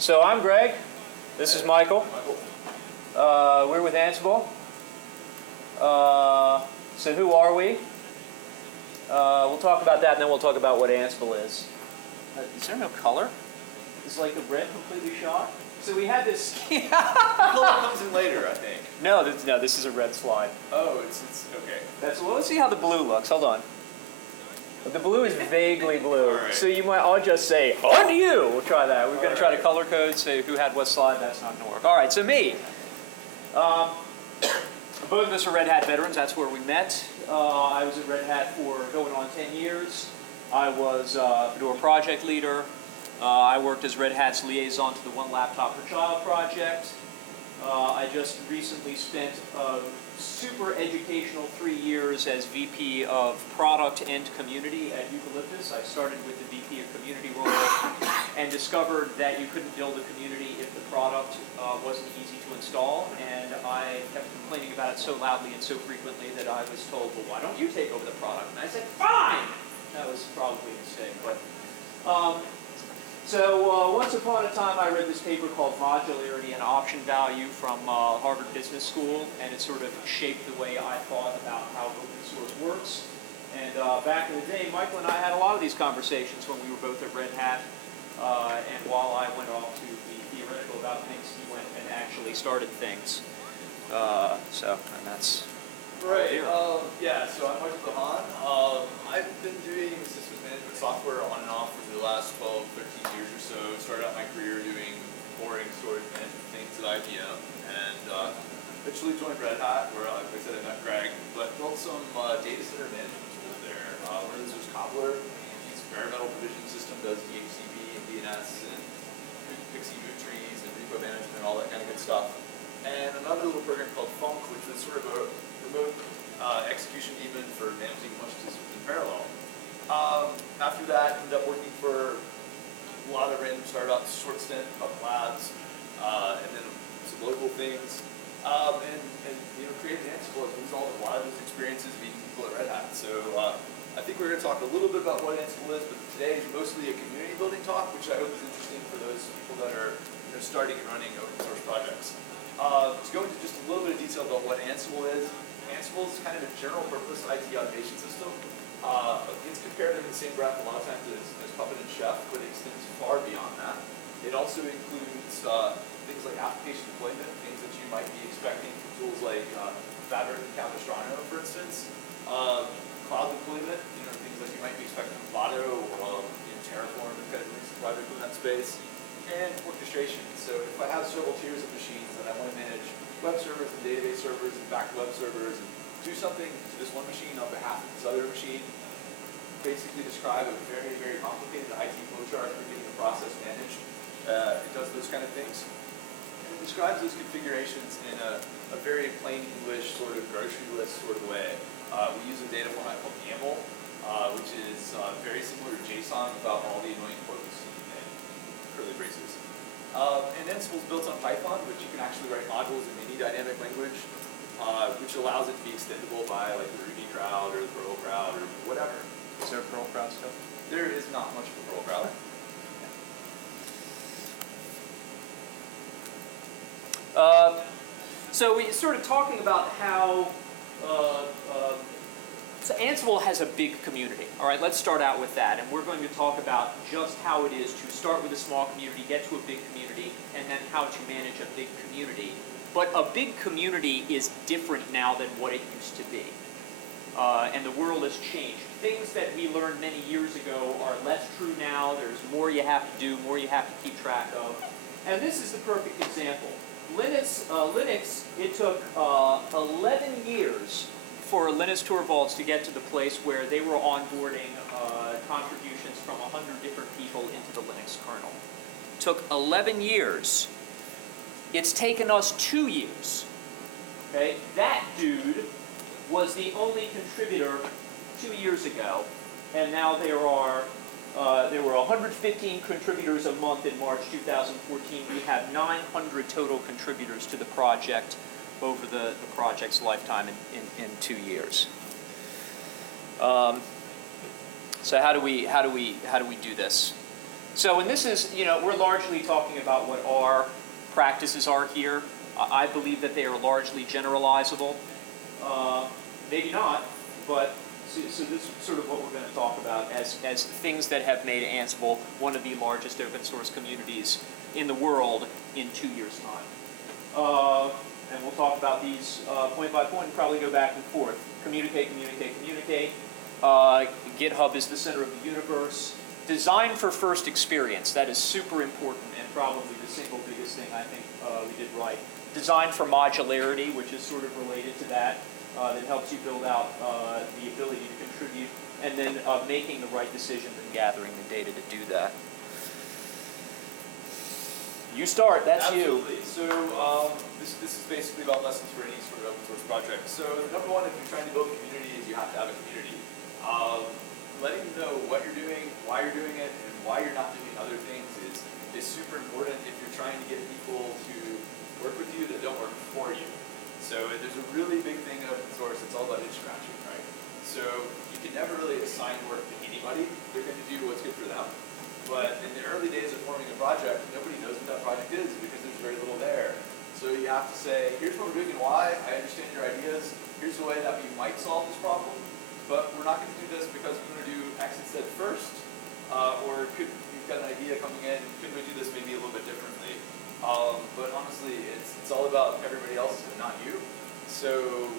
So I'm Greg. This is Michael. We're with Ansible. So who are we? We'll talk about that, and then we'll talk about what Ansible is. Is there no color? Is like the red completely shot? So we had this. Color comes in later, I think. No, this is a red slide. Oh, it's okay. Well, let's see how the blue looks. Hold on. The blue is vaguely blue, Right. so I'll just say, on to you! We'll try that. We're going to try to color code, say who had what slide. That's not going to work. All right, so me. Both of us are Red Hat veterans. That's where we met. I was at Red Hat for going on 10 years. I was Fedora project leader. I worked as Red Hat's liaison to the One Laptop per Child project. I just recently spent a super educational 3 years as VP of Product and Community at Eucalyptus. I started with the VP of Community role and discovered that you couldn't build a community if the product wasn't easy to install. And I kept complaining about it so loudly and so frequently that I was told, well, why don't you take over the product? And I said, fine! That was probably a mistake. But, once upon a time, I read this paper called Modularity and Option Value from Harvard Business School, and it sort of shaped the way I thought about how open source works. And back in the day, Michael and I had a lot of these conversations when we were both at Red Hat, and while I went off to be theoretical about things, he went and actually started things. And that's... Right, so I'm Michael DeHaan. I've been doing systems management software on and off for the last 12, 13 years or so. Started out my career doing boring storage management things at IBM, and eventually joined Red Hat, where, like I said, I met Greg, but built some data center management tools there. One of those was Cobbler. It's a bare metal provisioning system, does DHCP and DNS and Pixie boot trees and repo management, all that kind of good stuff. And another little program called Funk, which was sort of a remote execution daemon for managing a bunch of systems in parallel. After that, ended up working for a lot of random startups, short stint, Up Labs, and then some local things, and created Ansible as a result of a lot of those experiences meeting people at Red Hat. So I think we're going to talk a little bit about what Ansible is, but today is mostly a community building talk, which I hope is interesting for those people that are starting and running open source projects. To go into just a little bit of detail about what Ansible is kind of a general purpose IT automation system. It's compared in the same breath a lot of times as Puppet and Chef, but it extends far beyond that. It also includes things like application deployment, things that you might be expecting from tools like Fabric and Capistrano, for instance. Cloud deployment, things like you might be expecting from Vado or Terraform, kind of recent project in that space. And orchestration. So if I have several tiers of machines and I want to manage web servers and database servers and back web servers and do something to this one machine on behalf of this other machine, basically describe a very, very complicated IT flowchart for getting the process managed. It does those kind of things. And it describes those configurations in a very plain English sort of grocery list sort of way. We use a data format called YAML, which is very similar to JSON without all the annoying quotes and curly braces. And Ansible is built on Python, which you can actually write modules in any dynamic language, which allows it to be extendable by like the Ruby crowd or the Perl crowd or whatever. Is there a Perl crowd still? There is not much of a Perl crowd. So we started talking about how so Ansible has a big community. All right, let's start out with that. And we're going to talk about just how it is to start with a small community, get to a big community, and then how to manage a big community. But a big community is different now than what it used to be. And the world has changed. Things that we learned many years ago are less true now. There's more you have to do, more you have to keep track of. And this is the perfect example. Linux, it took 11 years for Linus Torvalds to get to the place where they were onboarding contributions from 100 different people into the Linux kernel. It took 11 years. It's taken us 2 years. Okay? That dude was the only contributor 2 years ago, and now there were 115 contributors a month in March 2014. We have 900 total contributors to the project over the project's lifetime in 2 years. So how do we do this? So, and this is, we're largely talking about what our practices are here. I believe that they are largely generalizable. Maybe not, but so this is sort of what we're going to talk about as things that have made Ansible one of the largest open source communities in the world in 2 years' time. And we'll talk about these point by point and probably go back and forth. Communicate, communicate, communicate. GitHub is the center of the universe. Design for first experience. That is super important and probably the single biggest thing I think we did right. Design for modularity, which is sort of related to that. That helps you build out the ability to contribute, and then making the right decisions and gathering the data to do that. You start, that's Absolutely. you. So this is basically about lessons for any sort of open source project. So number one, if you're trying to build a community, is you have to have a community. Letting them know what you're doing, why you're doing it, and why you're not doing other things is super important if you're trying to get people to work with you that don't work for you. So there's a really big thing in open source, it's all about itch scratching, right? So you can never really assign work to anybody. They're going to do what's good for them. But in the early days of forming a project, nobody knows what that project is because there's very little there. So you have to say, here's what we're doing and why. I understand your ideas. Here's the way that we might solve this problem. But we're not going to do this because we want to do X instead first. Or you've got an idea coming in, could we do this maybe a little bit differently? But honestly, it's all about everybody else and not you. So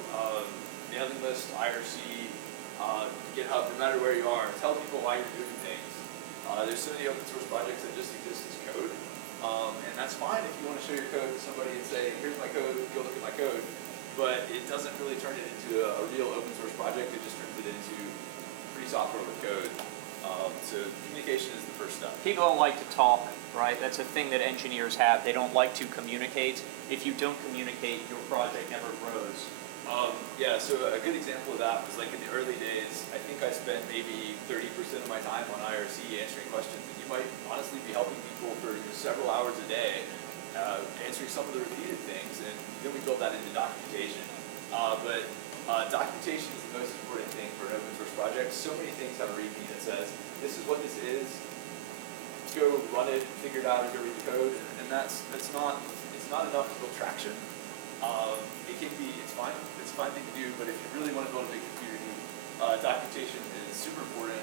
mailing list, IRC, GitHub, no matter where you are, tell people why you're doing things. There's so many open source projects that just exist as code. And that's fine if you want to show your code to somebody and say, here's my code, go look at my code. But it doesn't really turn it into a real open source project, it just turns it into free software with code. So communication is the first step. People don't like to talk, right? That's a thing that engineers have. They don't like to communicate. If you don't communicate, your project never grows. Yeah, so a good example of that was like in the early days, I think I spent maybe 30% of my time on IRC answering questions, and you might honestly be helping people for several hours a day, answering some of the repeated things, and then we built that into documentation. But documentation is the most important thing for an open source project. So many things have a repeat that says, this is what this is, go run it, figure it out, or go read the code, and it's not enough to build traction. It's fine thing to do, but if you really want to build a big community, documentation is super important.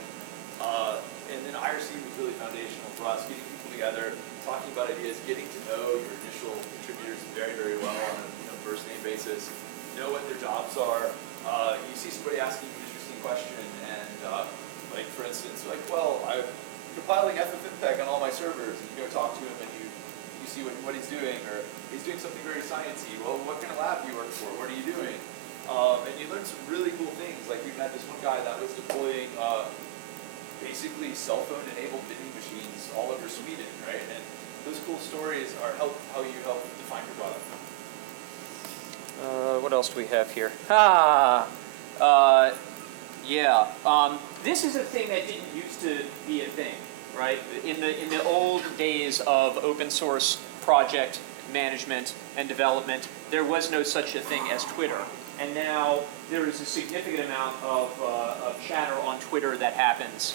And then IRC was really foundational for us, getting people together, talking about ideas, getting to know your initial contributors very, very well on a first name basis, know what their jobs are. You see somebody asking an interesting question, and like for instance, like, well, I'm compiling FFmpeg on all my servers, and you go talk to him and you see what he's doing, or he's doing something very sciencey. Well, what kind of lab do you work for? What are you doing? And you learn some really cool things. Like we had this one guy that was deploying basically cell phone enabled vending machines all over Sweden, right? And those cool stories are how you help define your product. What else do we have here? This is a thing that didn't used to be a thing, right? In the old days of open source project management and development, there was no such a thing as Twitter. And now there is a significant amount of chatter on Twitter that happens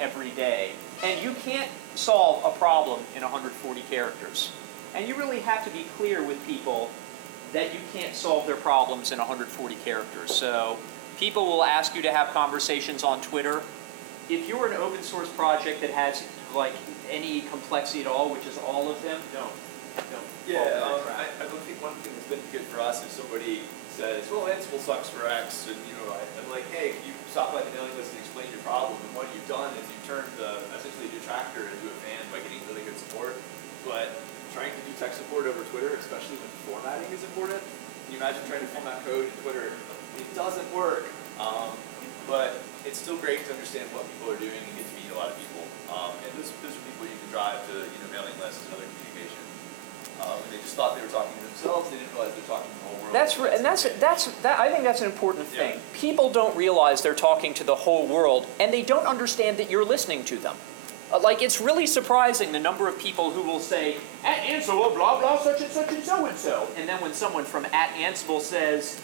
every day. And you can't solve a problem in 140 characters. And you really have to be clear with people that you can't solve their problems in 140 characters. So people will ask you to have conversations on Twitter. If you're an open source project that has like any complexity at all, which is all of them, don't. Yeah, I don't think one thing that's been good for us is somebody says, well, Ansible sucks for X, and I'm like, hey, can you stop by the mailing list and explain your problem? And what you've done is you've turned essentially a detractor into a fan by getting really good support. But trying to do tech support over Twitter, especially when formatting is important, can you imagine trying to format code in Twitter? It doesn't work. But it's still great to understand what people are doing and get to meet a lot of people. And those are people you can drive to mailing lists and other communication. They just thought they were talking to themselves. They didn't realize they're talking to the whole world. I think that's an important thing. People don't realize they're talking to the whole world, and they don't understand that you're listening to them. Like, it's really surprising the number of people who will say, at Ansible, blah, blah, such and such and so. And then when someone from at Ansible says,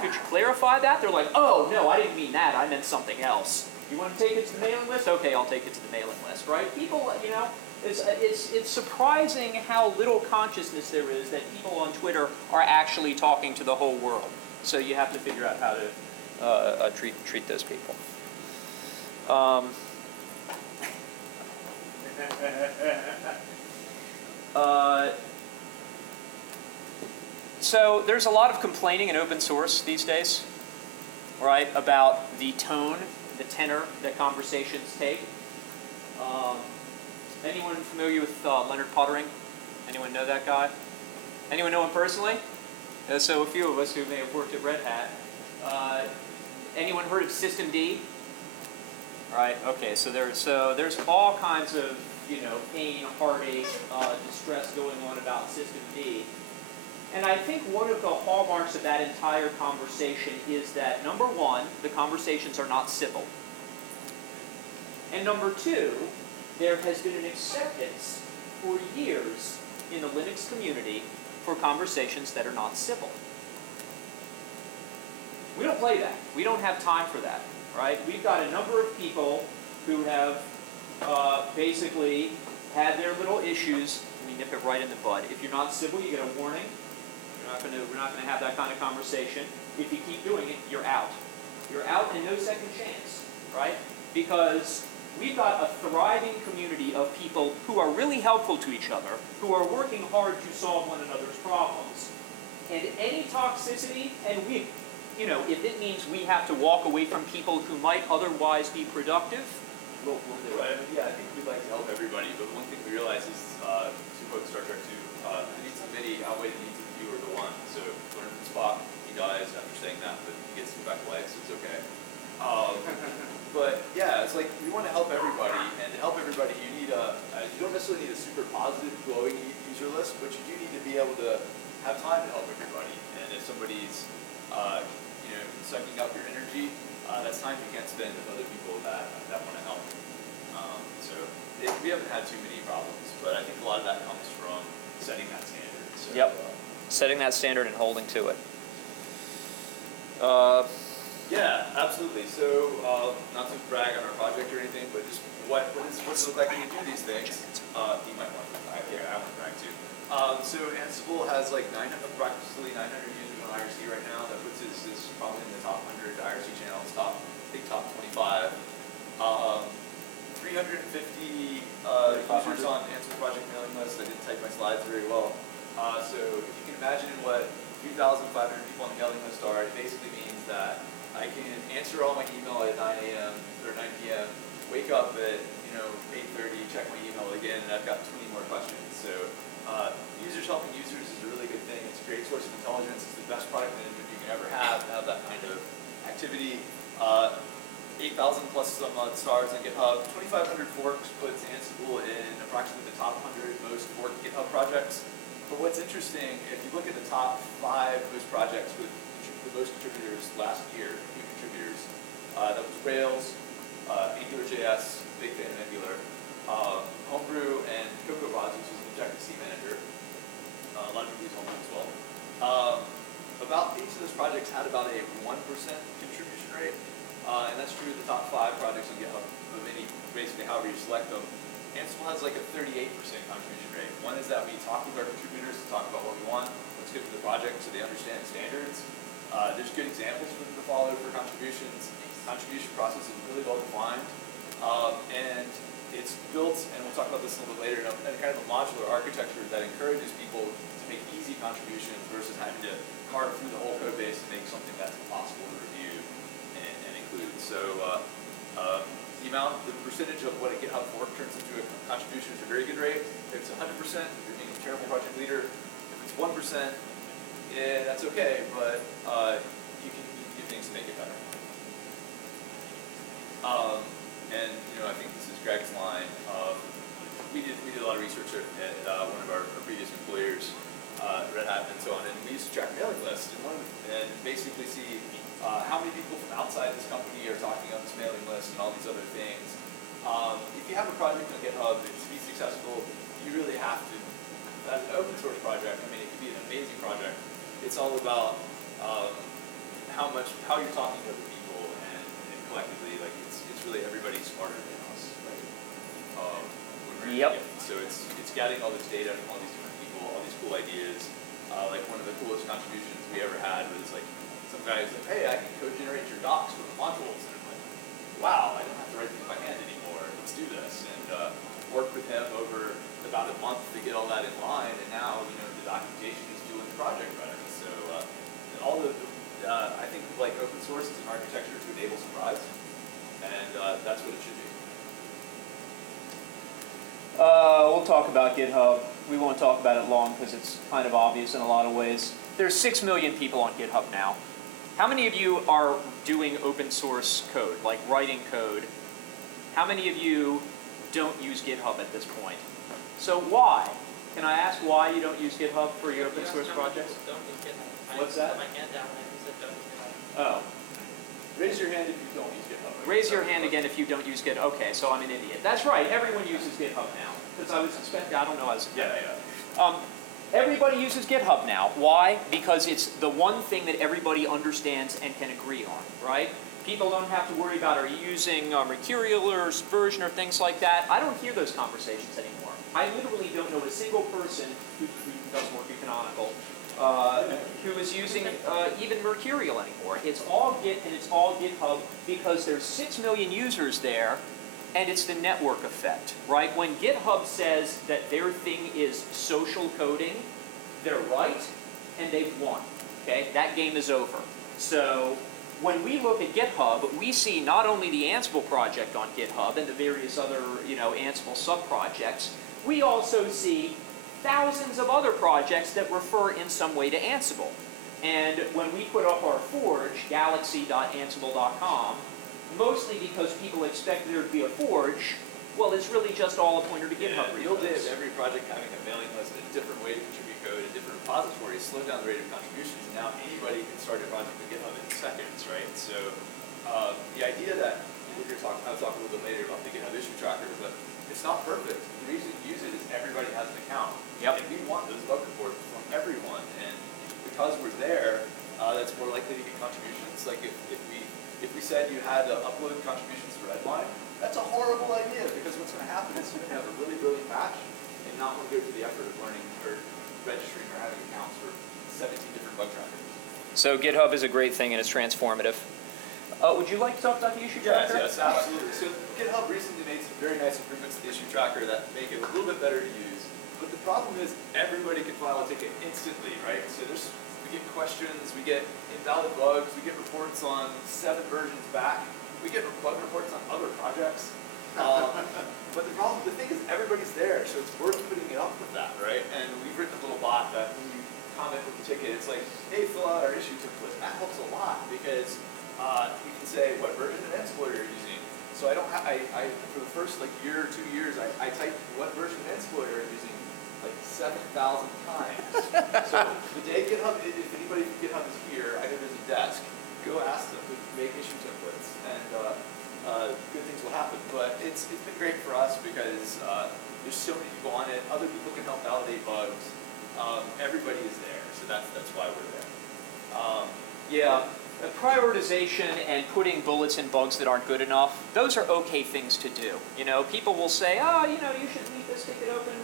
could you clarify that? They're like, oh, no, I didn't mean that. I meant something else. You want to take it to the mailing list? Okay, I'll take it to the mailing list, right? People, you know, it's surprising how little consciousness there is that people on Twitter are actually talking to the whole world. So you have to figure out how to treat those people. So there's a lot of complaining in open source these days, right, about the tone, the tenor that conversations take. Anyone familiar with Leonard Pottering? Anyone know that guy? Anyone know him personally? So a few of us who may have worked at Red Hat. Anyone heard of System D? Right. Okay. So there's all kinds of, you know, pain, heartache, distress going on about System D. And I think one of the hallmarks of that entire conversation is that, number one, the conversations are not civil. And number two, there has been an acceptance for years in the Linux community for conversations that are not civil. We don't play that. We don't have time for that, right? We've got a number of people who have basically had their little issues. We nip it right in the bud. If you're not civil, you get a warning. We're not going to have that kind of conversation. If you keep doing it, you're out. You're out and no second chance, right? Because we've got a thriving community of people who are really helpful to each other, who are working hard to solve one another's problems. And any toxicity, and you know, if it means we have to walk away from people who might otherwise be productive, we'll do it. Right. Yeah, I think we'd like to help everybody, but one thing we realize is, to quote Star Trek 2, the needs of many outweigh the needs of the few or the one. So learn from Spock, he dies after saying that, but he gets back to life, so it's okay. But yeah, it's like we want to help everybody, and to help everybody, you need you don't necessarily need a super positive, glowing user list, but you do need to be able to have time to help everybody. And if somebody's, you know, sucking up your energy, that's time you can't spend with other people that want to help. We haven't had too many problems, but I think a lot of that comes from setting that standard. So, yep, setting that standard and holding to it. Yeah, absolutely. So, not to brag on our project or anything, but just what does it look like when you do these things? You might want to brag. Yeah, I want to brag too. So Ansible has like approximately 900 users on IRC right now. That puts this probably in the top 100 IRC channels, I think top 25. 350 users on Ansible project mailing list. I didn't type my slides very well. So if you can imagine what 3,500 people on the mailing list are, it basically means that I can answer all my email at 9 a.m. or 9 p.m., wake up at 8:30, check my email again, and I've got 20 more questions. So users helping users is a really good thing. It's a great source of intelligence. It's the best product management you can ever have to have that kind of activity. 8,000 plus some odd stars on GitHub. 2,500 forks puts Ansible in approximately the top 100 most forked GitHub projects. But what's interesting, if you look at the top 5 most projects with the most contributors last year, new contributors, that was Rails, AngularJS, big fan of Angular, Homebrew, and CocoaPods, which is an Objective-C manager. A lot of people use Homebrew as well. About each of those projects had about a 1% contribution rate. And that's true of the top 5 projects on GitHub, of any, basically however you select them. Ansible has like a 38% contribution rate. One is that we talk with our contributors to talk about what we want, what's good for the project, so they understand standards. There's good examples for them to follow for contributions. Contribution process is really well defined. And it's built, and we'll talk about this a little bit later, in a kind of a modular architecture that encourages people to make easy contributions versus having to carve through the whole code base and make something that's impossible to review and include. So the percentage of what a GitHub fork turns into a contribution is a very good rate. If it's 100%, you're being a terrible project leader. If it's 1%, yeah, that's okay, but you can do things to make it better. And I think this is Greg's line. We did a lot of research at one of our previous employers, Red Hat, and so on, and we used to track mailing lists and basically see how many people from outside this company are talking on this mailing list and all these other things. If you have a project on GitHub, to be successful, you really have to. As an open source project, I mean, it could be an amazing project. It's all about how you're talking to other people and collectively. Like it's really everybody smarter than us, right? When we're Yep. So it's gathering all this data from all these different people, all these cool ideas. Like one of the coolest contributions we ever had was like some guy was like, hey, I can code generate your docs for the modules, and I'm like, wow, I don't have to write these by hand anymore. Let's do this, and worked with him over about a month to get all that in line, and now the documentation is doing the project better. So all the I think like open source is an architecture to enable surprise, and that's what it should be. We'll talk about GitHub. We won't talk about it long because it's kind of obvious in a lot of ways. There's 6 million people on GitHub now. How many of you are doing open source code, like writing code? How many of you don't use GitHub at this point? So why? Can I ask why you don't use GitHub for your open source projects? Don't use GitHub. What's that? I put my hand down when I said don't use GitHub. Oh. Raise your hand if you don't use GitHub. Raise your hand again if you don't use GitHub. Okay, so I'm an idiot. That's right, everyone uses GitHub now. Because I was expecting, I don't know, I was... Yeah. Everybody uses GitHub now. Why? Because it's the one thing that everybody understands and can agree on, right? People don't have to worry about, are you using Mercurial or version or things like that? I don't hear those conversations anymore. I literally don't know a single person who doesn't work at Canonical who is using even Mercurial anymore. It's all Git and it's all GitHub because there's 6 million users there, and it's the network effect, right? When GitHub says that their thing is social coding, they're right, and they've won, okay? That game is over. So when we look at GitHub, we see not only the Ansible project on GitHub and the various other, Ansible sub-projects, we also see thousands of other projects that refer in some way to Ansible. And when we put up our forge, galaxy.ansible.com, mostly because people expect there to be a forge, well, it's really just all a pointer to GitHub. The old days, every project having a mailing list, a different way to contribute code, a different repository, slowed down the rate of contributions, and now anybody can start a project with GitHub in seconds, right? So the idea that I'll talk a little bit later about the GitHub issue tracker, but it's not perfect. The reason you use it is everybody has an account. Yep. And we want those bug reports from everyone, and because we're there, that's more likely to get contributions. Like if we said you had to upload contributions to Redline, that's a horrible idea, because what's going to happen is you're going to have a really brilliant patch and not want to go through the effort of learning or registering or having accounts for 17 different bug trackers. So GitHub is a great thing and it's transformative. Would you like to talk about the issue tracker? Yes, absolutely. So GitHub recently made some very nice improvements to the issue tracker that make it a little bit better to use. But the problem is everybody can file a ticket instantly, right? So we get questions, we get invalid bugs, we get reports on 7 versions back, we get bug reports on other projects. But the thing is everybody's there, so it's worth putting it up with that, right? And we've written a little bot that when you comment with the ticket, it's like, hey, fill out our issue template. That helps a lot because we can say what version of Ansible you're using. So I don't have, for the first year or 2 years, I typed what version of Ansible you're using 7,000 times. So the day GitHub, if anybody from GitHub is here, I know there's a desk, go ask them to make issue templates, and good things will happen. But it's been great for us because there's so many people on it. Other people can help validate bugs. Everybody is there, so that's why we're there. Prioritization and putting bullets in bugs that aren't good enough, those are okay things to do. People will say, you should leave this ticket open.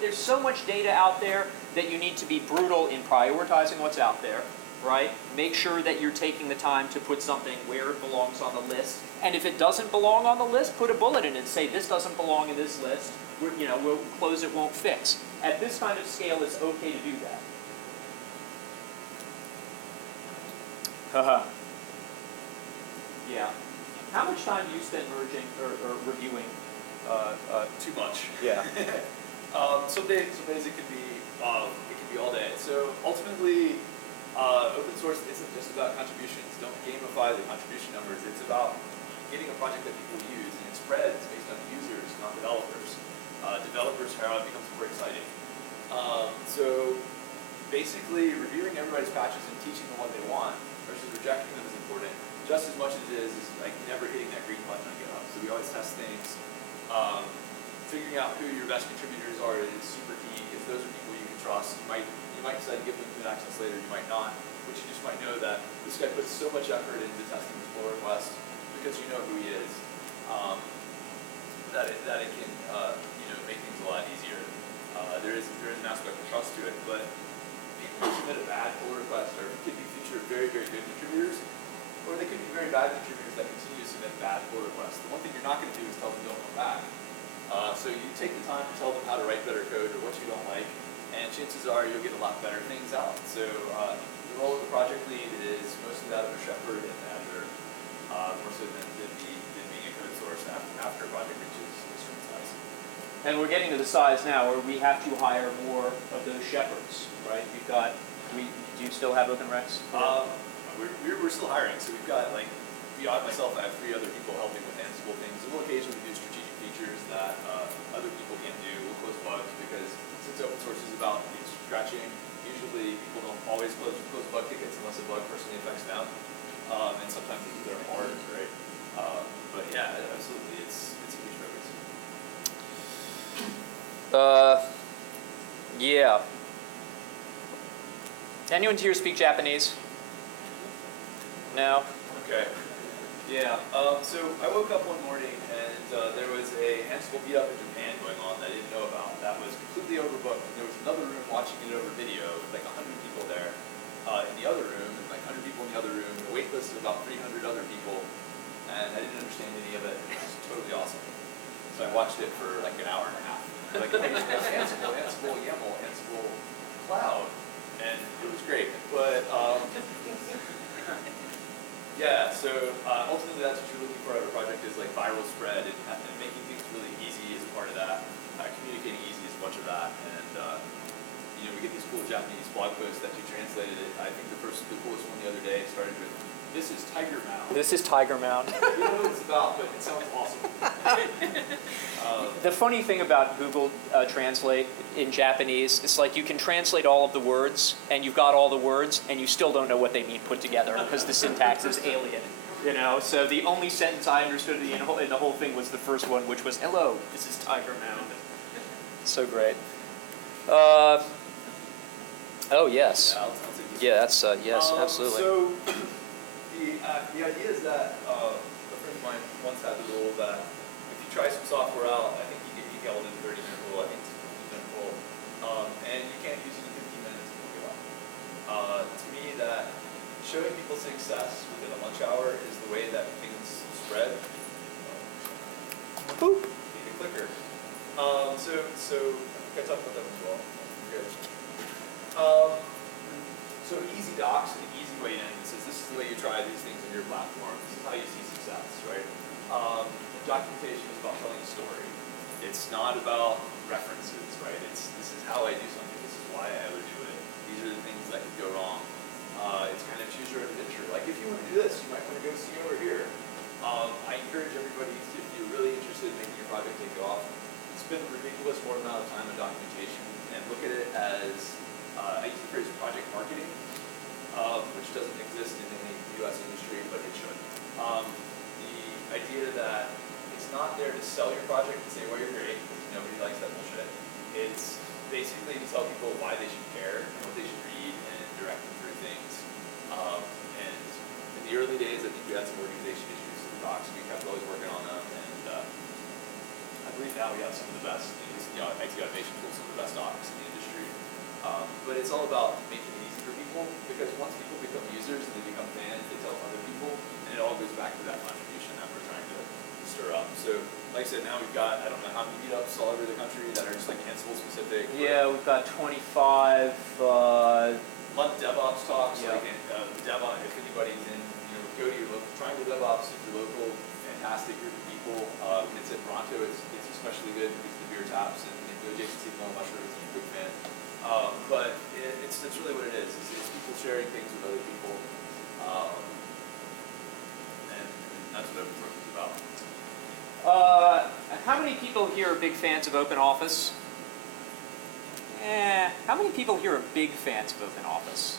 There's so much data out there that you need to be brutal in prioritizing what's out there, right? Make sure that you're taking the time to put something where it belongs on the list. And if it doesn't belong on the list, put a bullet in it and say, this doesn't belong in this list. We'll close it, won't fix. At this kind of scale, it's okay to do that. Yeah. How much time do you spend merging or reviewing? Too much. Yeah. Some days it can be all day. So ultimately, open source isn't just about contributions. Don't gamify the contribution numbers. It's about getting a project that people use, and it spreads based on users, not developers. Developers are how it becomes more exciting. So basically, reviewing everybody's patches and teaching them what they want versus rejecting them is important, just as much as it is never hitting that green button on GitHub. So we always test things. Figuring out who your best contributors are is super key, because those are people you can trust. You might decide to give them good access later, you might not, but you just might know that this guy puts so much effort into testing this pull request, because you know who he is, that it can make things a lot easier. There is an aspect of trust to it, but people who submit a bad pull request could be future very, very good contributors, or they could be very bad contributors that continue to submit bad pull requests. The one thing you're not going to do is tell them don't come back. So you take the time to tell them how to write better code or what you don't like, and chances are you'll get a lot better things out. So the role of the project lead is mostly that of a shepherd and editor, more so than being a code source after a project reaches a certain size. And we're getting to the size now where we have to hire more of those shepherds, right? Do you still have open recs? We're still hiring, so we've got beyond myself, I have 3 other people helping with Ansible things. And we'll occasionally do strategic features that other people can't do. We'll close bugs because since open source is about scratching, usually people don't always close bug tickets unless a bug personally affects them. And sometimes they're hard, right? But yeah, absolutely, it's a huge focus. Yeah. Anyone here speak Japanese? No? Okay. Yeah. So I woke up one morning and there was a Ansible meetup in Japan going on that I didn't know about. That was completely overbooked. And there was another room watching it over video with 100 people there in the other room, and 100 people in the other room. The wait list of about 300 other people, and I didn't understand any of it. It was totally awesome. So I watched it for an hour and a half. Ansible, YAML, Ansible Cloud, and it was great. But yeah, so ultimately that's what you're looking for out of a project is viral spread and making things really easy is a part of that. Communicating easy is a bunch of that, and we get these cool Japanese blog posts that you translated it. I think the coolest one the other day started with, "This is Tiger Mound." This is Tiger Mound. You don't know what it's about, but it sounds awesome. The funny thing about Google Translate in Japanese, it's you can translate all of the words, and you've got all the words, and you still don't know what they mean put together because the syntax is alien. So the only sentence I understood in the whole thing was the first one, which was, "Hello, this is Tiger Mound." So great. Oh yes. Yeah, that's yes, absolutely. So the idea is that a friend of mine once had the rule that if you try some software out, I think he held it 30-minute rule. I think it's a 15-minute rule, and you can't use it in 15 minutes and give up. To me, that showing people success within a lunch hour is the way that things spread. Boop. Need a clicker. So I talked about that as well. Good. So easy docs and an easy way in. It says this is the way you try these things in your platform. This is how you see success, right? Documentation is about telling a story. It's not about references, right? This is how I do something. This is why I would do it. These are the things that could go wrong. It's kind of choose your own adventure. If you want to do this, you might want to go see over here. I encourage everybody to, if you're really interested in making your project take off, spend a ridiculous more amount of time on documentation and look at it as I use the phrase project marketing, which doesn't exist in any U.S. industry, but it should. The idea that it's not there to sell your project and say, well, you're great, because nobody likes that bullshit. It's basically to tell people why they should care and what they should read and direct them through things. And in the early days, I think we had some organization issues with the docs. We kept always working on them, and I believe now we have some of the best, IT automation tools, some of the best docs in the industry. But it's all about making it easy for people, because once people become users and they become fans, they tell other people, and it all goes back to that contribution that we're trying to stir up. So, like I said, now we've got, I don't know how many meetups all over the country that are just Ansible specific. Yeah, we've got 25. A lot of DevOps talks, yeah. DevOps, if anybody's in, go to your local, Triangle DevOps, if you're local, fantastic group of people. When it's at Toronto, it's especially good because of the beer taps and the adjacency to mushrooms, I'm a big fan. But it's really what it is. It's people sharing things with other people. And that's what open source is about. How many people here are big fans of OpenOffice? How many people here are big fans of OpenOffice?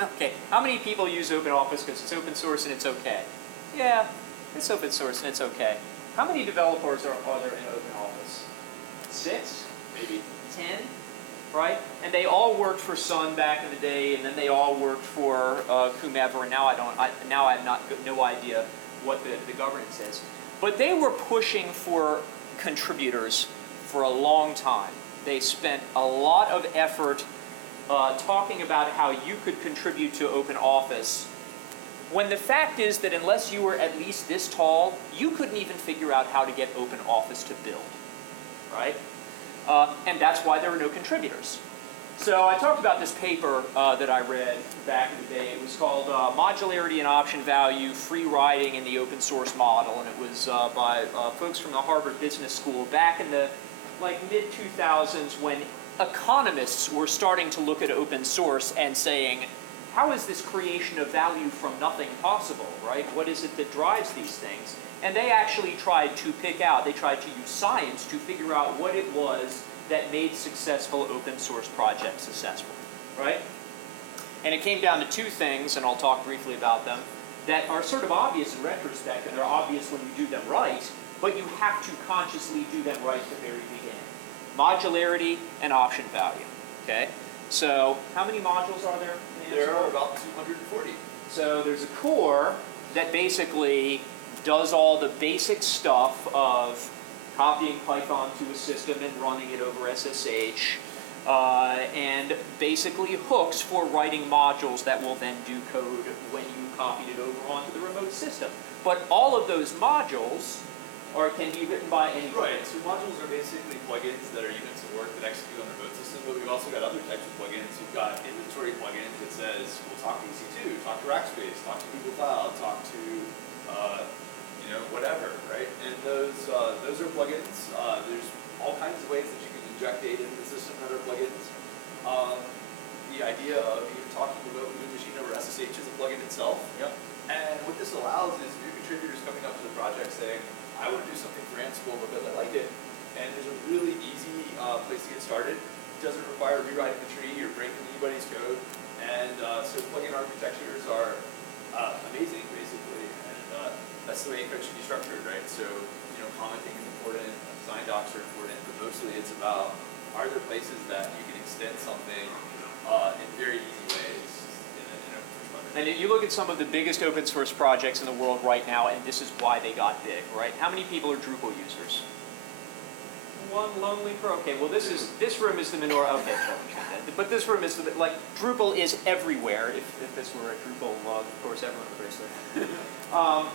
Okay, how many people use OpenOffice because it's open source and it's okay? Yeah, it's open source and it's okay. How many developers are there in OpenOffice? 6? Maybe. 10? Right? And they all worked for Sun back in the day, and then they all worked for whomever, and now I have no idea what the governance is. But they were pushing for contributors for a long time. They spent a lot of effort talking about how you could contribute to OpenOffice, when the fact is that unless you were at least this tall, you couldn't even figure out how to get OpenOffice to build, right? And that's why there were no contributors. So I talked about this paper that I read back in the day. It was called Modularity and Option Value, Free Riding in the Open Source Model, and it was by folks from the Harvard Business School back in the mid-2000s, when economists were starting to look at open source and saying, how is this creation of value from nothing possible, right? What is it that drives these things? And they actually tried to they tried to use science to figure out what it was that made successful open source projects successful, right? And it came down to two things, and I'll talk briefly about them, that are sort of obvious in retrospect, and they're obvious when you do them right, but you have to consciously do them right at the very beginning. Modularity and option value, okay? So how many modules are there? There are about 240. So there's a core that basically does all the basic stuff of copying Python to a system and running it over SSH, and basically hooks for writing modules that will then do code when you copied it over onto the remote system. But all of those modules can be written by anybody. Right, so modules are basically plugins that are units of work that execute on the remote system, but we've also got other types of plugins. We've got inventory plugins that says, we'll talk to EC2, talk to Rackspace, talk to Google Cloud, talk to, whatever, right? And those are plugins. There's all kinds of ways that you can inject data into the system that are plugins. The idea of even talking about the machine over SSH is a plugin itself. Yep. And what this allows is new contributors coming up to the project saying, I want to do something for Ansible because I like it. And there's a really easy place to get started. It doesn't require rewriting the tree or breaking anybody's code. And so plugin architectures are amazing, basically. And that's the way code should be structured, right? So, commenting is important, design docs are important, but mostly it's about, are there places that you can extend something in very easy ways in a first. And you look at some of the biggest open source projects in the world right now, and this is why they got big, right? How many people are Drupal users? One lonely pro. Okay, well this room is the minority. Okay, but this room is Drupal is everywhere. If this were a Drupal log, of course everyone would raise their hand.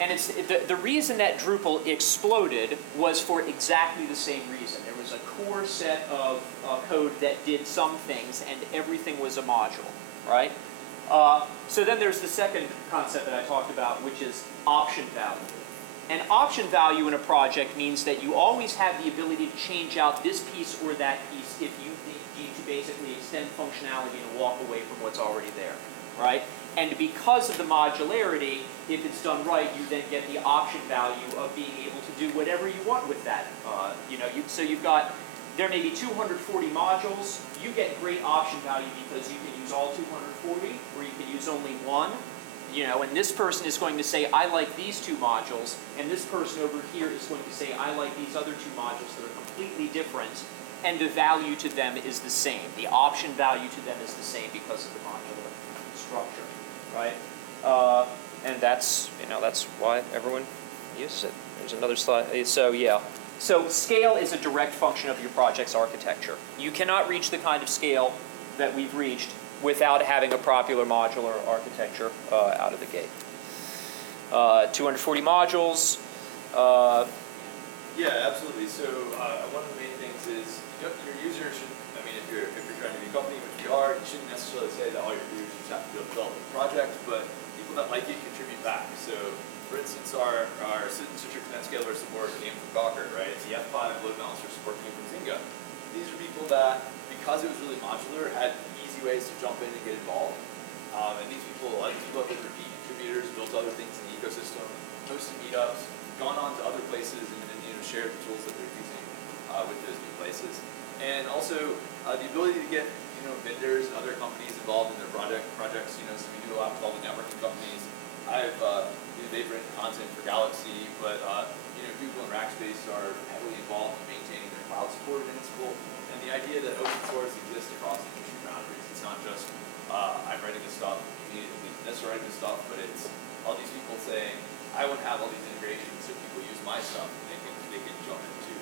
And it's the reason that Drupal exploded was for exactly the same reason. There was a core set of code that did some things, and everything was a module, right? So then there's the second concept that I talked about, which is option value. And option value in a project means that you always have the ability to change out this piece or that piece if you need to basically extend functionality and walk away from what's already there, right? And because of the modularity, if it's done right, you then get the option value of being able to do whatever you want with that. So you've got, there may be 240 modules. You get great option value because you can use all 240, or you can use only one. And this person is going to say, I like these two modules, and this person over here is going to say, I like these other two modules that are completely different, and the value to them is the same. The option value to them is the same because of the modular structure, right? And that's why everyone uses it. There's another slide. So yeah. So scale is a direct function of your project's architecture. You cannot reach the kind of scale that we've reached without having a popular modular architecture out of the gate. 240 modules. Yeah, absolutely. So one of the main things is your user should, if you're trying to be a company, which you are, you shouldn't necessarily say that all your users have to be able to develop the project, but people that like it contribute back. So for instance, our Citrix NetScaler support came from Gawker, right? It's the F5 load balancer support came from Zynga. These are people that, because it was really modular, had easy ways to jump in and get involved. And these people have been repeat contributors, built other things in the ecosystem, hosted meetups, gone on to other places and shared the tools that they're using with those new places. And also the ability to get vendors and other companies involved in their projects. So we do a lot with all the networking companies. They've written content for Galaxy, but Google and Rackspace are heavily involved in maintaining their cloud support in Ansible. And the idea that open source exists across industry boundaries. It's not just I'm writing this stuff, community this are writing this stuff, but it's all these people saying, I want to have all these integrations so people use my stuff and they can jump in too.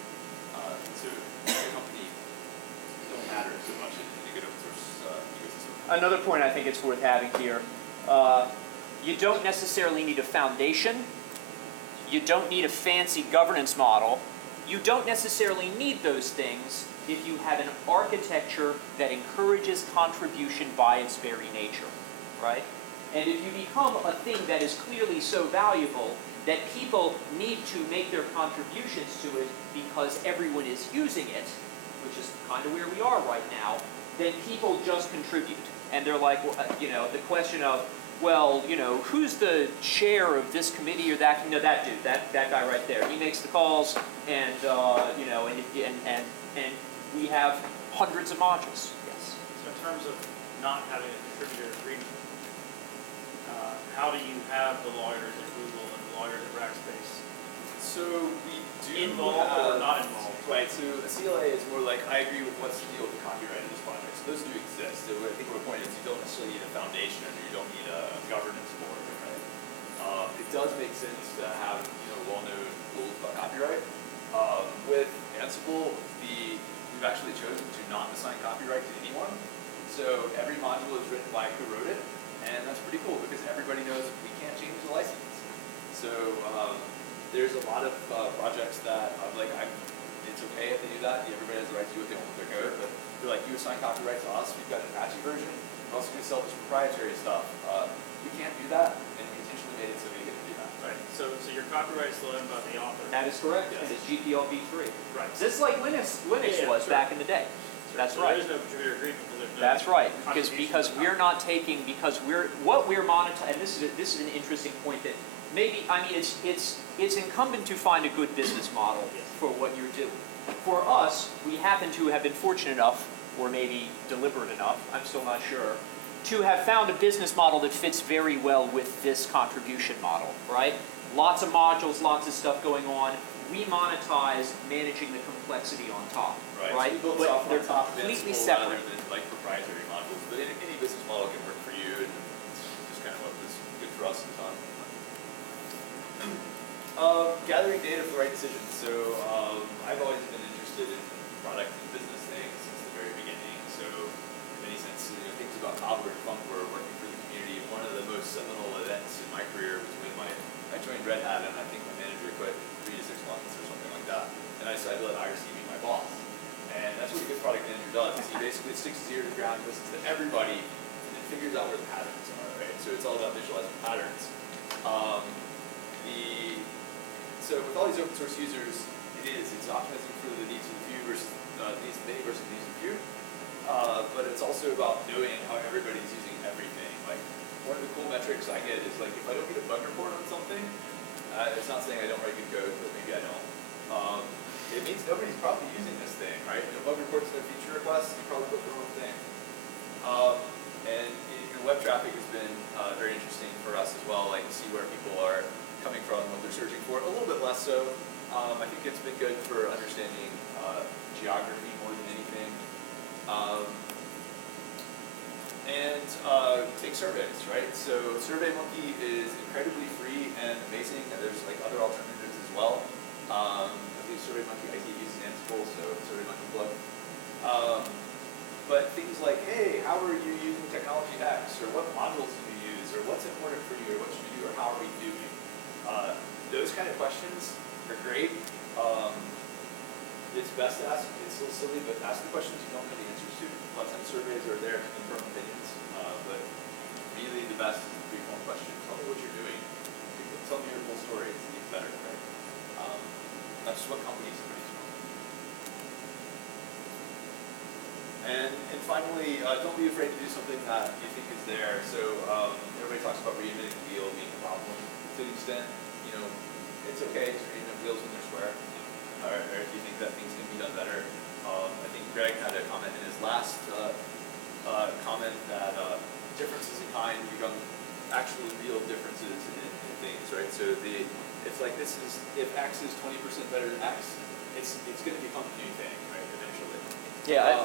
So the company don't matter so much in a good open source ecosystem. Another point I think it's worth having here, you don't necessarily need a foundation, you don't need a fancy governance model, you don't necessarily need those things if you have an architecture that encourages contribution by its very nature, right? And if you become a thing that is clearly so valuable that people need to make their contributions to it because everyone is using it, which is kind of where we are right now, then people just contribute. And they're like, well, the question of, well, who's the chair of this committee or that? That dude, that guy right there. He makes the calls, and and we have hundreds of modules. Yes. So in terms of not having a contributor agreement, how do you have the lawyers at Google and the lawyers at Rackspace So we do involved or not involved? Right, so a CLA is more like, I agree with what's the deal with the copyright in this project. So those do exist. So I think what we're pointing is you don't necessarily need a foundation or you don't need a governance board, right? It does make sense to have well-known rules about copyright. With Ansible, we've actually chosen to not assign copyright to anyone. So every module is written by who wrote it, and that's pretty cool because everybody knows we can't change the license. So there's a lot of projects that it's okay if they do that. Everybody has the right to do what they want with their code, but they're like, you assign copyright to us. We've got an Apache version. We're also going to sell this proprietary stuff. We can't do that, and we intentionally made it so we get to do that. Right. So your copyright is still owned by the author. That is correct. Yes. And it's GPL v3. Right. Just like Linux Yeah, was sure. back in the day. That's so right. There is no contributor agreement because there's no. That's right. contribution Because to the we're not taking what we're monetizing. And this is an interesting point that maybe it's incumbent to find a good business model for what you're doing. For us, we happen to have been fortunate enough, or maybe deliberate enough, I'm still not sure, to have found a business model that fits very well with this contribution model, right? Lots of modules, lots of stuff going on. We monetize managing the complexity on top, right? So we build But software they're on top of completely Ansible separate. rather than like proprietary modules. But any business model can work for you, and it's just kind of what was good for us at the time. Gathering data for the right decisions. So I've always been interested in product and business things since the very beginning. So in many senses, things about Cobbler and Funk were working for the community. One of the most seminal events in my career was when I joined Red Hat, and I think my manager quit 3 to 6 months or something like that. And I decided to let IRC be my boss. And that's what a good product manager does. He basically sticks his ear to the ground, listens to everybody, and then figures out where the patterns are, right? So it's all about visualizing patterns. So with all these open source users, it's optimizing for the needs of the few versus the needs of many versus the needs of the few. But it's also about knowing how everybody's using everything. Like one of the cool metrics I get is like if I don't get a bug report on something, it's not saying I don't write good code, but maybe I don't. It means nobody's probably using this thing, right? Bug reports, no feature requests, you probably put the wrong thing. And web traffic has been very interesting for us as well, like to see where people are coming from, what they're searching for. A little bit less so. I think it's been good for understanding geography more than anything. And take surveys, right? So SurveyMonkey is incredibly free and amazing, and there's like other alternatives as well. I think SurveyMonkey IT uses Ansible, so SurveyMonkey plug. But things like, hey, how are you using technology X, or what modules do you use, or what's important for you, or what should you do, or how are we doing? Those kind of questions are great. It's best to ask, it's still silly, but ask the questions you don't know the answers to. A lot of times surveys are there to confirm opinions, but really the best is the three-form question. Tell me what you're doing. Tell me your full story. It's even better, right? That's just what companies are doing. And finally, don't be afraid to do something that you think is there. So everybody talks about reinventing the wheel being a problem. To an extent, it's okay to reinvent wheels when they're square, or if you think that things can be done better. I think Greg had a comment in his last comment that differences in kind become actually real differences in things, right? So it's like if X is 20% better than X, it's going to become a new thing, right? Eventually. Yeah,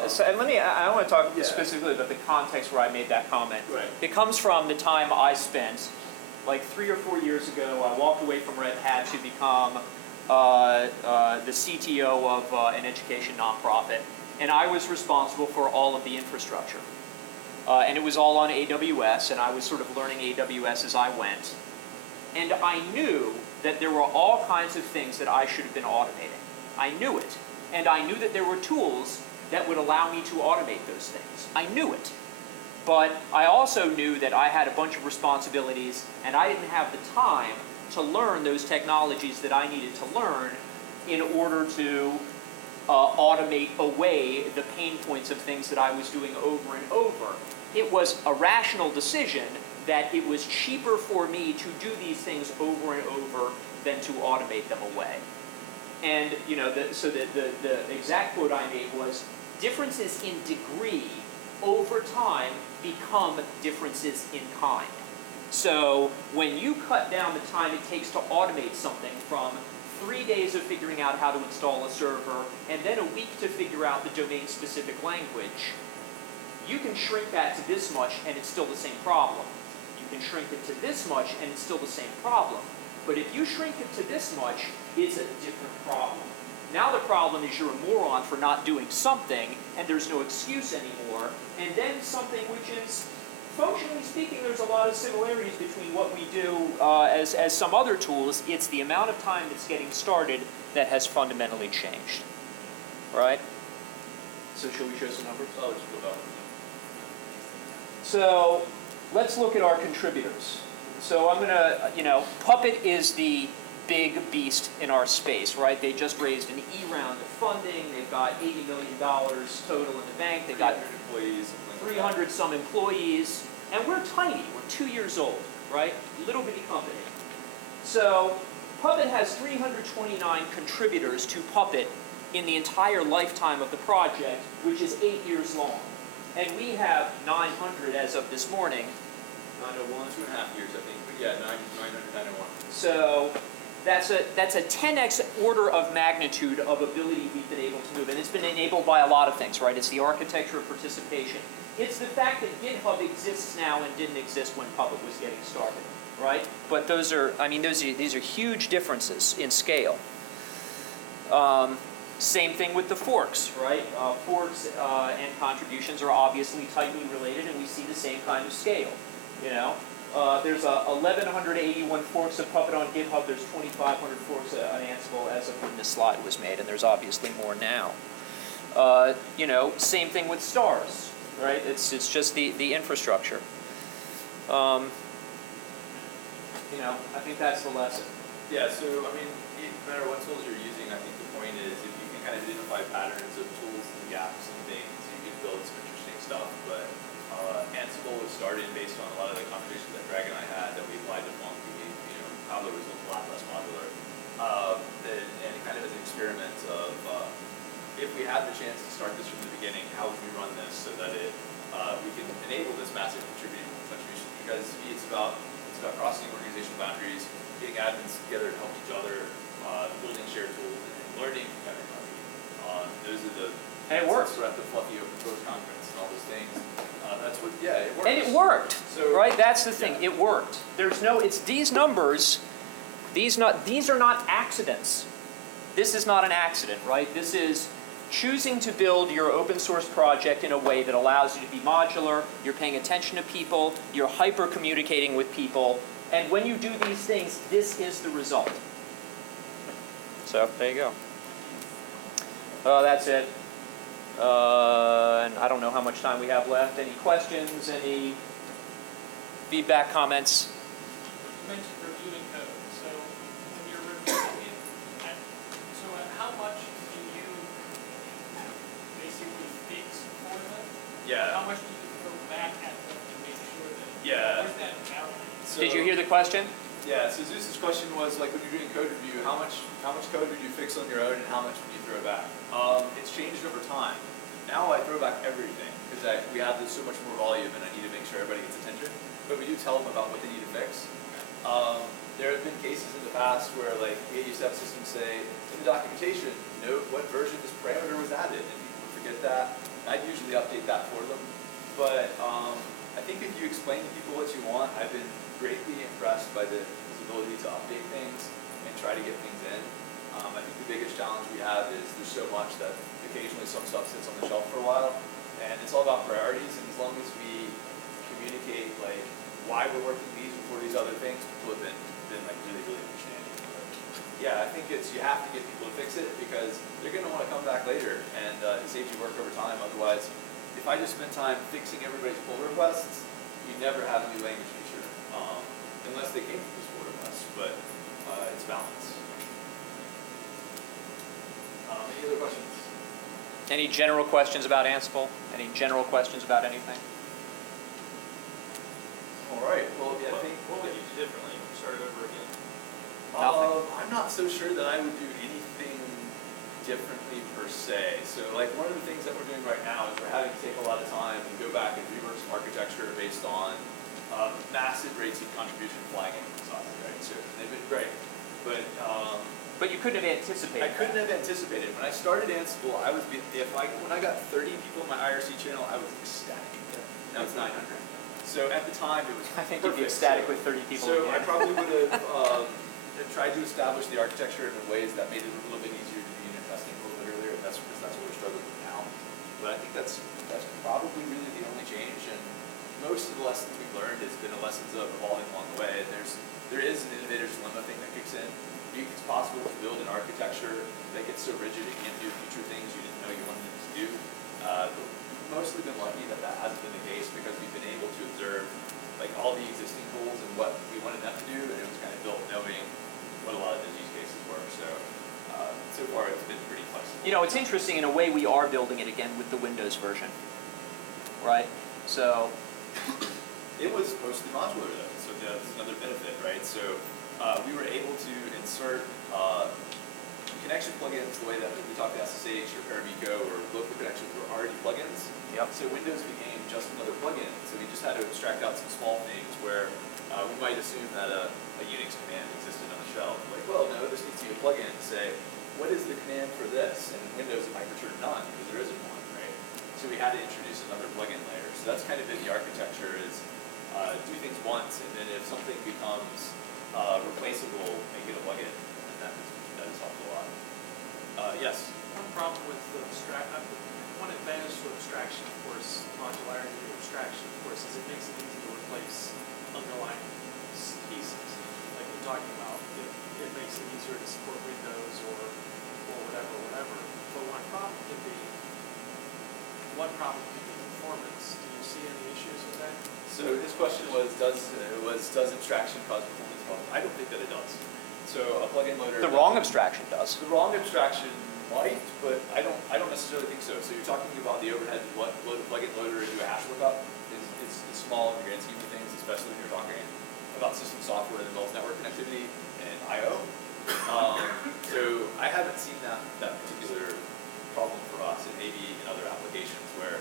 I want to talk specifically about the context where I made that comment. Right. It comes from the time I spent like 3 or 4 years ago, I walked away from Red Hat to become the CTO of an education nonprofit, and I was responsible for all of the infrastructure. And it was all on AWS, and I was sort of learning AWS as I went. And I knew that there were all kinds of things that I should have been automating. I knew it. And I knew that there were tools that would allow me to automate those things. I knew it. But I also knew that I had a bunch of responsibilities, and I didn't have the time to learn those technologies that I needed to learn in order to automate away the pain points of things that I was doing over and over. It was a rational decision that it was cheaper for me to do these things over and over than to automate them away. And you know, the exact quote I made was, differences in degree over time become differences in kind. So when you cut down the time it takes to automate something from 3 days of figuring out how to install a server and then a week to figure out the domain-specific language, you can shrink that to this much and it's still the same problem. You can shrink it to this much and it's still the same problem. But if you shrink it to this much, it's a different problem. Now the problem is you're a moron for not doing something, and there's no excuse anymore. And then something which is, functionally speaking, there's a lot of similarities between what we do as some other tools. It's the amount of time that's getting started that has fundamentally changed. Right? So shall we show some numbers? I'll just go back. So let's look at our contributors. So I'm going to, Puppet is the big beast in our space, right? They just raised an E round of funding. They've got $80 million total in the bank. They've got 300 some employees. And we're tiny. We're 2 years old, right? Little bitty company. So Puppet has 329 contributors to Puppet in the entire lifetime of the project, which is 8 years long. And we have 900 as of this morning. 901, 2.5 years, I think. But yeah, 901. So that's a 10x order of magnitude of ability we've been able to move. And it's been enabled by a lot of things, right? It's the architecture of participation. It's the fact that GitHub exists now and didn't exist when Puppet was getting started, right? But these are huge differences in scale. Same thing with the forks, right? Forks and contributions are obviously tightly related, and we see the same kind of scale. There's 1,181 forks of Puppet on GitHub. There's 2,500 forks on Ansible as of when this slide was made, and there's obviously more now. Same thing with stars, right? It's just the infrastructure. I think that's the lesson. Yeah. So no matter what tools you're using, I think the point is if you can kind of identify patterns of tools and gaps and things, you can build some interesting stuff. But Ansible was started based on a lot of the conversations that Greg and I had that we applied to Monk. Cobbler was a lot less modular. And kind of as an experiment of if we had the chance to start this from the beginning, how would we run this so that we can enable this massive contribution? Because to me, it's about crossing organizational boundaries, getting admins together to help each other, building shared tools, and learning from everybody. Those are the and it worked. We're at the fluffy open source conference and all those things. That's what, yeah, it works. And it worked, so, right? That's the thing. Yeah. It worked. It's these numbers. These are not accidents. This is not an accident, right? This is choosing to build your open source project in a way that allows you to be modular. You're paying attention to people. You're hyper communicating with people. And when you do these things, this is the result. So there you go. That's it. And I don't know how much time we have left. Any questions? Any feedback, comments? You mentioned reviewing code. So when you're reviewing it, how much do you basically fix for them? Yeah. How much do you throw back at them to make sure that where's that balance? So, Did you hear the question? Yeah, so Zeus's question was like when you're doing code review, how much code would you fix on your own and how much would you throw back? It's changed over time. Now I throw back everything because we have this so much more volume and I need to make sure everybody gets attention. But we do tell them about what they need to fix. There have been cases in the past where we used to have systems say, in the documentation, note what version this parameter was added, and people would forget that. I'd usually update that for them. But I think if you explain to people what you want, I've been greatly impressed by the ability to update things and try to get things in. I think the biggest challenge we have is there's so much that occasionally some stuff sits on the shelf for a while, and it's all about priorities, and as long as we communicate like why we're working these before these other things, people have been like really, really understanding. But yeah, I think you have to get people to fix it because they're going to want to come back later, and it saves you work over time. Otherwise, if I just spend time fixing everybody's pull requests, you never have a new language feature, unless they came from this pull request, but it's balance. Any other questions? Any general questions about Ansible? Any general questions about anything? All right. Well, yeah, I think. What would you do differently? Start it over again. I'm not so sure that I would do anything differently per se. So, like one of the things that we're doing right now is we're having to take a lot of time and go back and rework some architecture based on massive rates of contribution flagging software, right? So they've been great, but But you couldn't have anticipated. I couldn't have anticipated. When I started Ansible, when I got 30 people in my IRC channel, I was ecstatic. Now it's 900. So at the time, it was I think perfect. you'd be ecstatic with 30 people. So again. I probably would have tried to establish the architecture in ways that made it a little bit easier to do unit testing a little bit earlier. That's what we're struggling with now. But I think that's probably really the only change. And most of the lessons we've learned has been the lessons of evolving along the way. And there is an innovator's dilemma thing that kicks in. It's possible to build an architecture that gets so rigid it can't do future things you didn't know you wanted it to do. But we've mostly been lucky that hasn't been the case because we've been able to observe like all the existing tools and what we wanted them to do, and it was kind of built knowing what a lot of the use cases were. So far it's been pretty flexible. You know, it's interesting in a way we are building it again with the Windows version, right? So it was mostly modular though, so that's another benefit, right? So we were able to insert connection plugins the way that we talked to SSH or Parameco or local connections were already plugins. Yep. So Windows became just another plugin. So we just had to abstract out some small things where we might assume that a Unix command existed on the shelf. Like, well, no, this needs to be a plugin to say, what is the command for this? And in Windows it might return none because there isn't one, right? So we had to introduce another plugin layer. So that's kind of been the architecture is do things once, and then if something becomes replaceable, make it a plugin, and that has helped a lot. Yes? One problem with the one advantage to abstraction, of course, modularity to abstraction, of course, is it makes it easy to replace underlying pieces, like you're talking about. It makes it easier to support Windows or whatever. But one problem can be performance. Do you see any issues with that? So his question was, does abstraction cause performance problems? I don't think that it does. So a plugin loader. the wrong abstraction does. The wrong abstraction might, but I don't necessarily think so. So you're talking about the overhead to load a plugin loader into a hash lookup is small in the grand scheme of things, especially when you're talking about system software that involves network connectivity and I/O. So I haven't seen that particular problem for us, and maybe in other applications where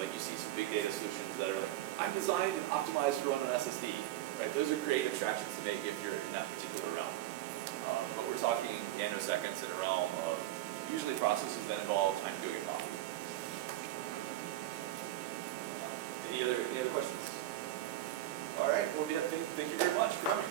like you see some big data solutions that are like, I'm designed and optimized to run on SSD. Right? Those are great abstractions to make if you're in that particular realm. But we're talking nanoseconds in a realm of usually processes that involve time to go get coffee. Any other questions? All right. Well, yeah, thank you very much for coming.